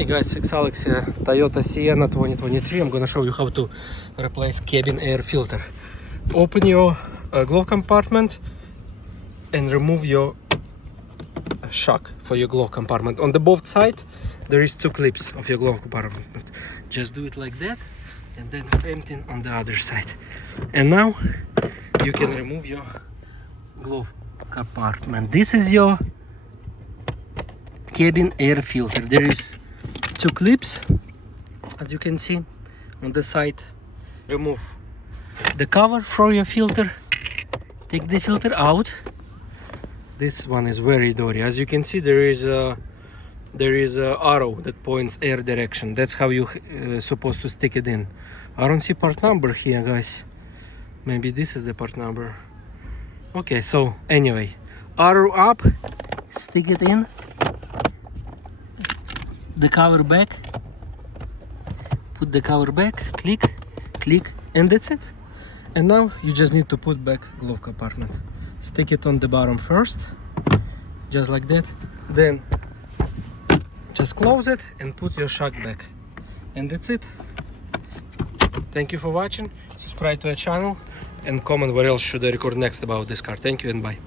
Hey guys, FixAlex here, Toyota Sienna 2023. I'm gonna show you how to replace cabin air filter. Open your glove compartment and remove your shock for your glove compartment. On the both side there is two clips of your glove compartment. Just do it like that, and then same thing on the other side. And now you can remove your glove compartment. This is your cabin air filter. There is two clips, as you can see on the side. Remove the cover for your filter, take the filter out. This one is very dirty. As you can see, there is a arrow that points air direction. That's how you supposed to stick it in. I don't see part number here, guys. Maybe this is the part number. Okay, so anyway, arrow up, stick it in, the cover back, put the cover back, click, and that's it. And now you just need to put back glove compartment. Stick it on the bottom first, just like that. Then just close it and put your shock back. And that's it. Thank you for watching. Subscribe to our channel and comment what else should I record next about this car. Thank you and bye.